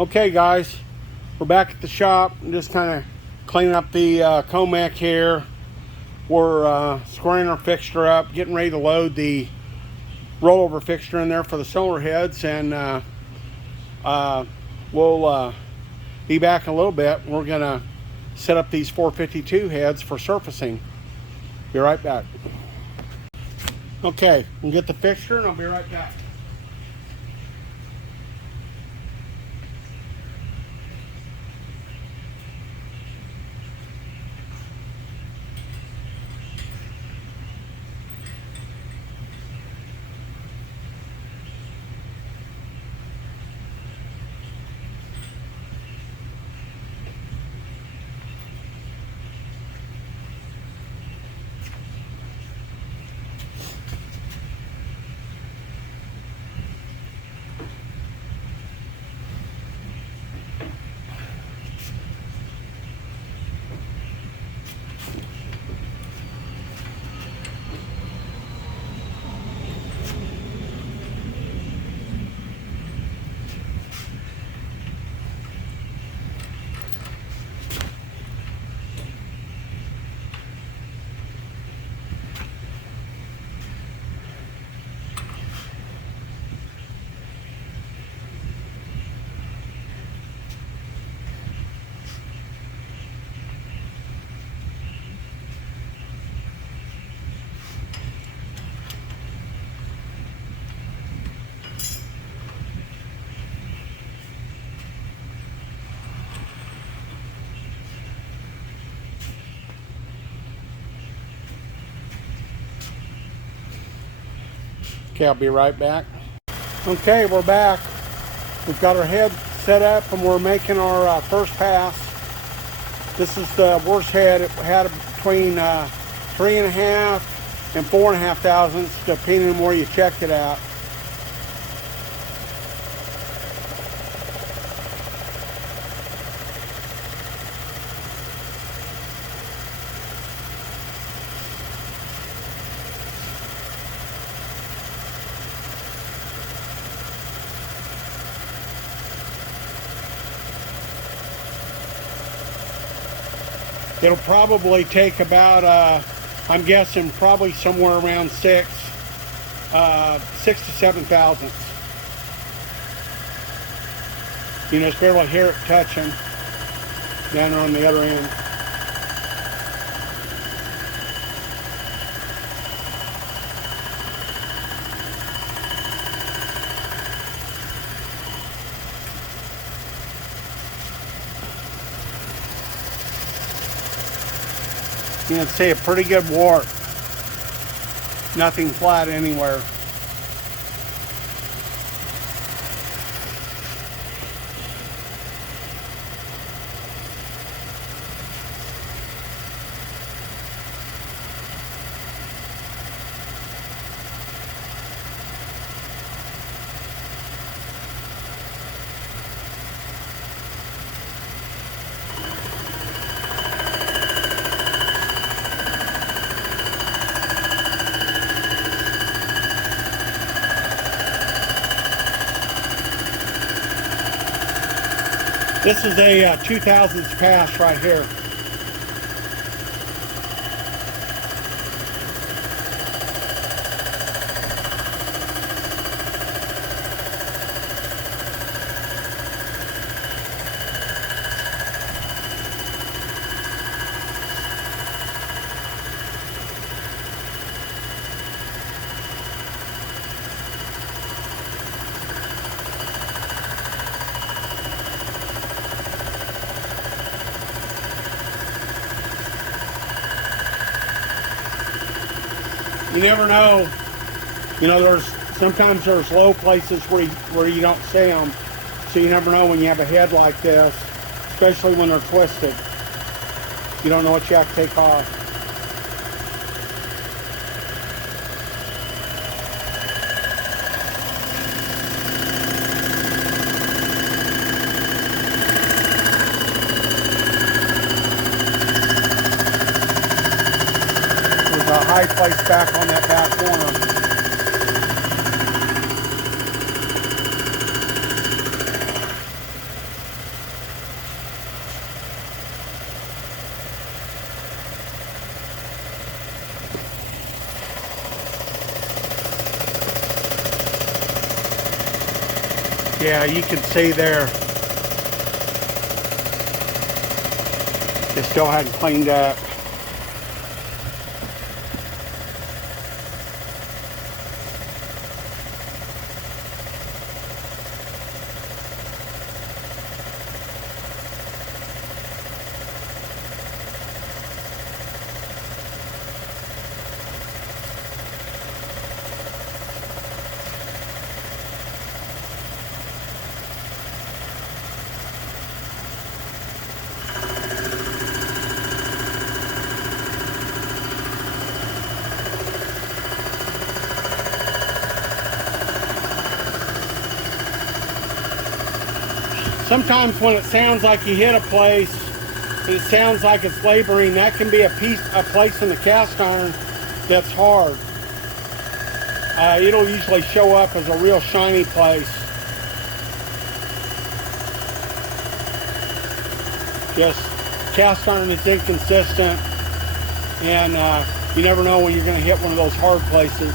Okay guys, we're back at the shop. I'm just kind of cleaning up the Comec here. We're squaring our fixture up, getting ready to load the rollover fixture in there for the solar heads, and we'll be back in a little bit. We're gonna set up these 452 heads for surfacing. Be right back. Okay, we'll get the fixture and I'll be right back. Okay, I'll be right back. Okay, we're back. We've got our head set up and we're making our first pass. This is the worst head. It had between 3.5 and 4.5 thousandths, depending on where you checked it at. It'll probably take about, I'm guessing, probably somewhere around 6 to 7 thousandths. You can just barely hear it touching down on the other end. You can see a pretty good warp. Nothing flat anywhere. This is a 2000s pass right here. You never know. You know, sometimes there's low places where you don't see them. So you never know when you have a head like this, especially when they're twisted. You don't know what you have to take off. There's a high place back on that back corner. Yeah, you can see there. It still hadn't cleaned up. Sometimes when it sounds like you hit a place, and it sounds like it's laboring, that can be a place in the cast iron that's hard. It'll usually show up as a real shiny place. Just cast iron is inconsistent, and you never know when you're going to hit one of those hard places.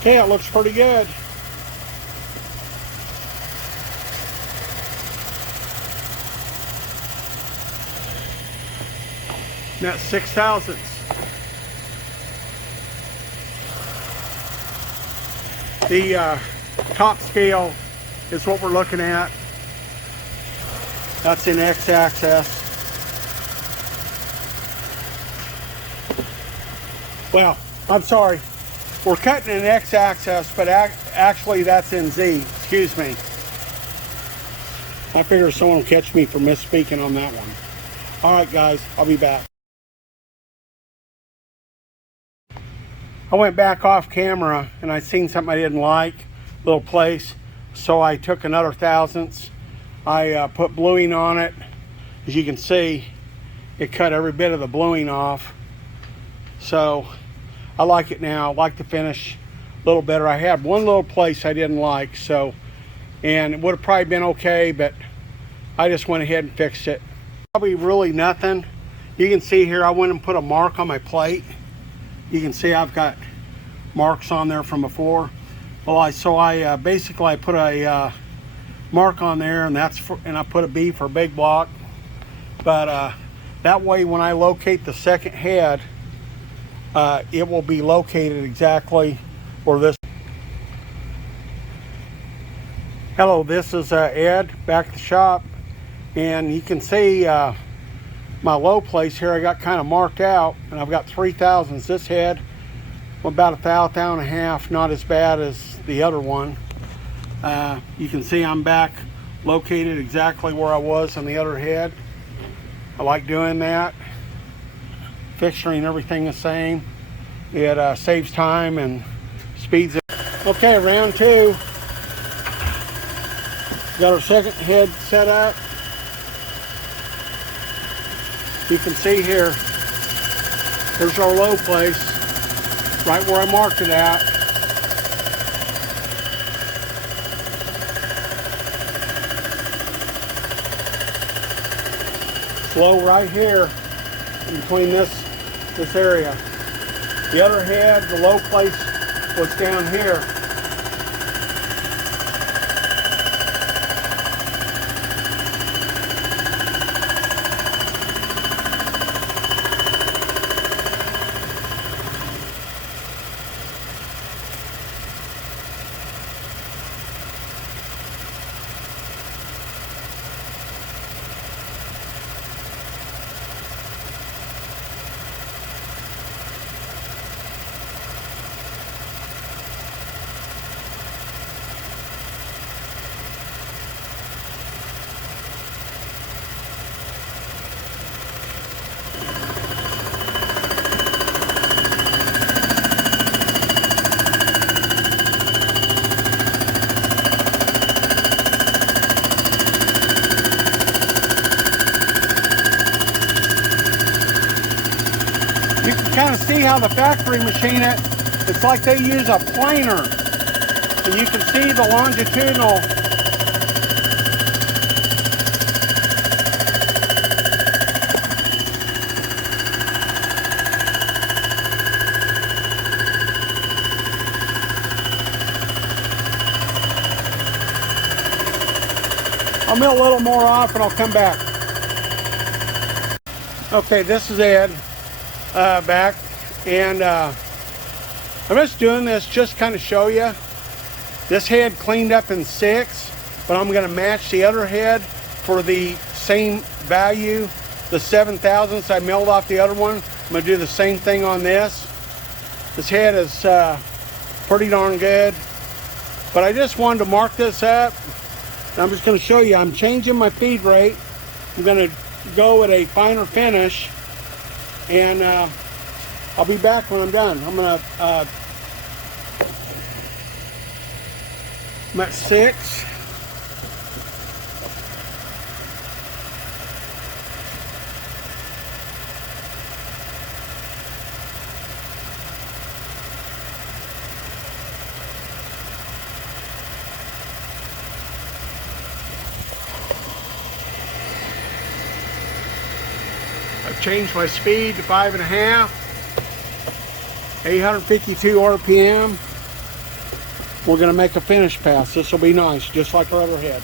Okay, it looks pretty good. That's 6/1000. The top scale is what we're looking at. That's in x-axis. Well, I'm sorry. We're cutting in x-axis, but actually that's in Z. Excuse me. I figure someone will catch me for misspeaking on that one. All right, guys, I'll be back. I went back off camera and I seen something I didn't like, little place. So I took another thousandths. I put bluing on it. As you can see, it cut every bit of the bluing off. So I like it now. I like the finish a little better. I had one little place I didn't like, and it would have probably been okay, but I just went ahead and fixed it. Probably really nothing. You can see here I went and put a mark on my plate. You can see I've got marks on there from before. Well, I basically put a mark on there, and I put a B for big block. But that way, when I locate the second head, it will be located exactly where this. Hello, this is Ed back at the shop, and you can see my low place here. I got kind of marked out, and I've got 3/1000s. This head, about 1.5, not as bad as the other one. You can see I'm back located exactly where I was on the other head. I like doing that. Fixturing everything the same. It saves time and speeds it. Okay, round two. Got our second head set up. You can see here, there's our low place, right where I marked it at. slow right here in between this area. The other head, the low place was down here. You can kind of see how the factory machine it. It's like they use a planer. And you can see the longitudinal. I'll mill a little more off and I'll come back. Okay, this is Ed. Back, and I'm just doing this just kind of show you. This head cleaned up in 6, but I'm going to match the other head for the same value, the 7,000ths I milled off the other one. I'm going to do the same thing on this. This head is pretty darn good, but I just wanted to mark this up. And I'm just going to show you. I'm changing my feed rate. I'm going to go with a finer finish. And I'll be back when I'm done. I'm at 6. I've changed my speed to 5.5, 852 RPM. We're going to make a finish pass. This will be nice, just like our other head.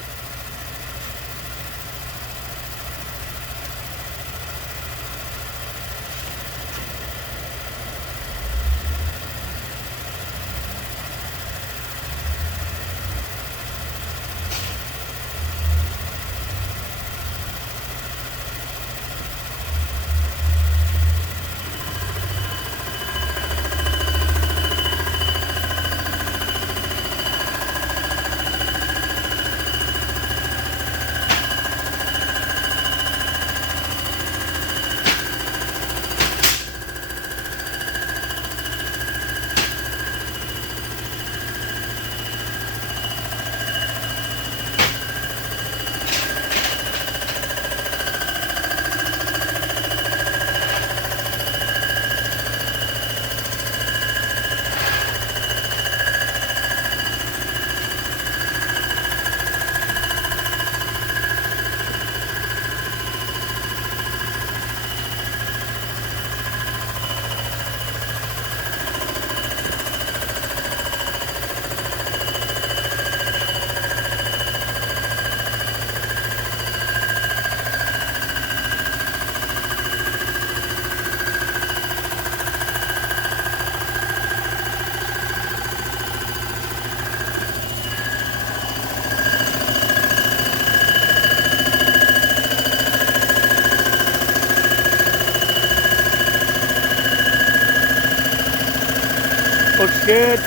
Looks good.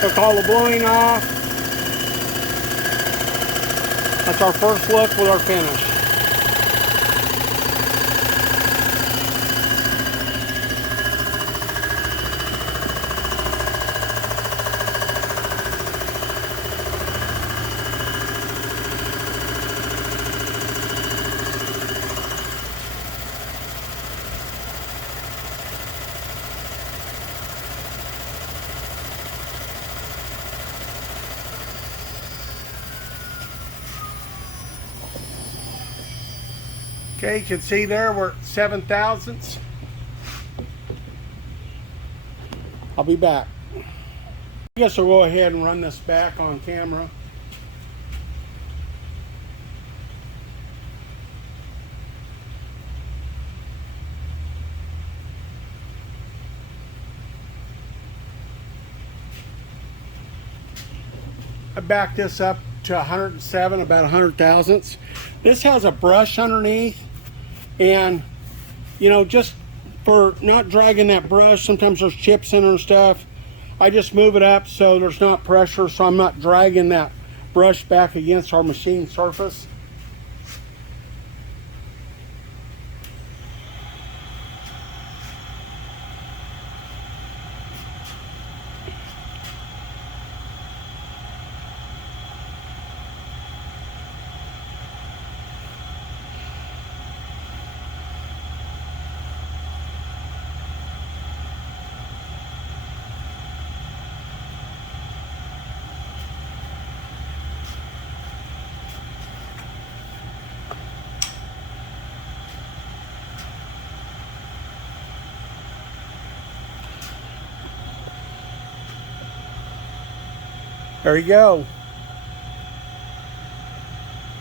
Took all the bluing off. That's our first look with our finish. Okay, you can see there we're at 7 thousandths. I'll be back. I guess I'll go ahead and run this back on camera. I backed this up to 107, about 100 thousandths. This has a brush underneath, and you know, just for not dragging that brush, sometimes there's chips in it and stuff. I just move it up so there's not pressure, so I'm not dragging that brush back against our machine surface. There you go.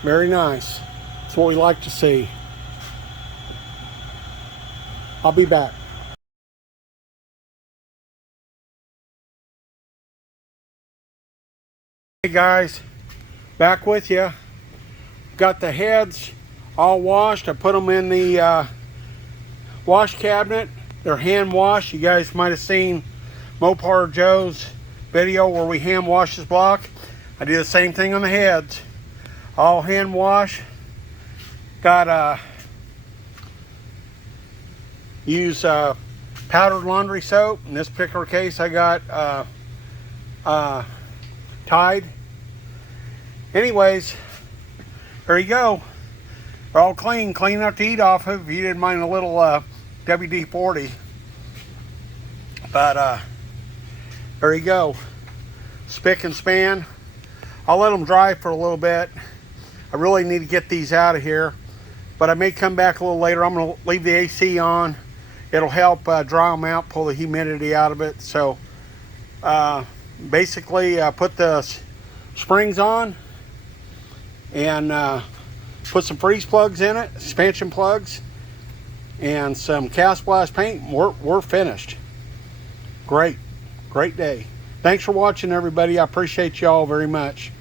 Very nice. That's what we like to see. I'll be back. Hey guys, back with you. Got the heads all washed. I put them in the wash cabinet. They're hand washed. You guys might have seen Mopar Joe's video where we hand wash his block. I do the same thing on the heads. All hand wash. Got use powdered laundry soap. In this particular case I got Tide. Anyways, there you go. They're all clean enough to eat off of if you didn't mind a little WD-40. But there you go. Spick and span. I'll let them dry for a little bit. I really need to get these out of here, but I may come back a little later. I'm going to leave the AC on. It'll help dry them out, pull the humidity out of it. So basically put the springs on and put some freeze plugs in it, suspension plugs, and some cast blast paint. We're finished. Great day. Thanks for watching, everybody. I appreciate y'all very much.